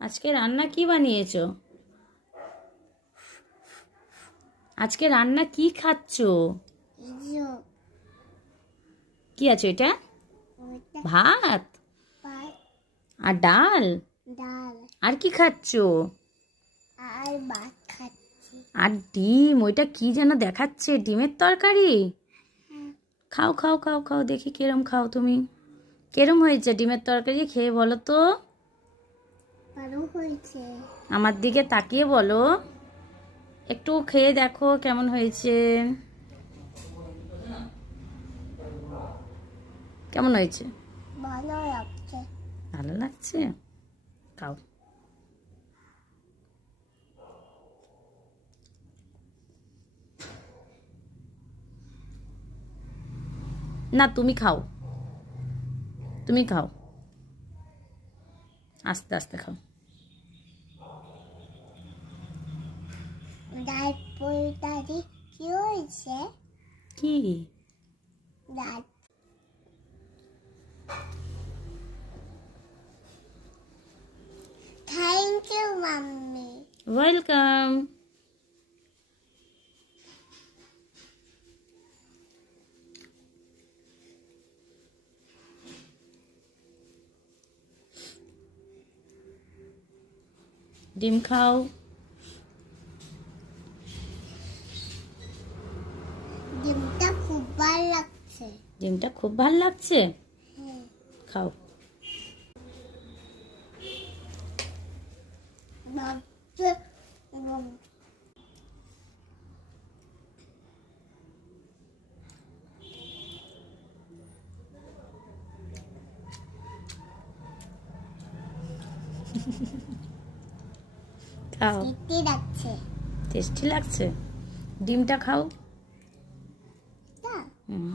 আজকে রান্না কি বানিয়েছো? আজকে রান্না কি খাচ্ছো? কি আছে এটা? ভাত আর ডাল। আর কি খাচ্ছো? আর ডিম, ওইটা কি যেন দেখাচ্ছে, ডিমের তরকারি। খাও খাও খাও খাও, দেখি কেরম খাও তুমি। কেরম হয়েছে ডিমের তরকারি? খেয়ে বলো তো। আমার দিকে তাকিয়ে বলো, একটু খেয়ে দেখো কেমন হয়েছে। কেমন হয়েছে? ভালো লাগছে। খাও। না, তুমি খাও, তুমি খাও, আস্তে আস্তে খাও। কি হয়েছে? কি? Thank you mummy. ওয়েলকাম। ডিম খাও। ডিমটা খুব ভালো লাগছে। ডিমটা খুব ভালো লাগছে। খাও। খাও। টেস্টি লাগছে। ডিমটা খাও। হুম।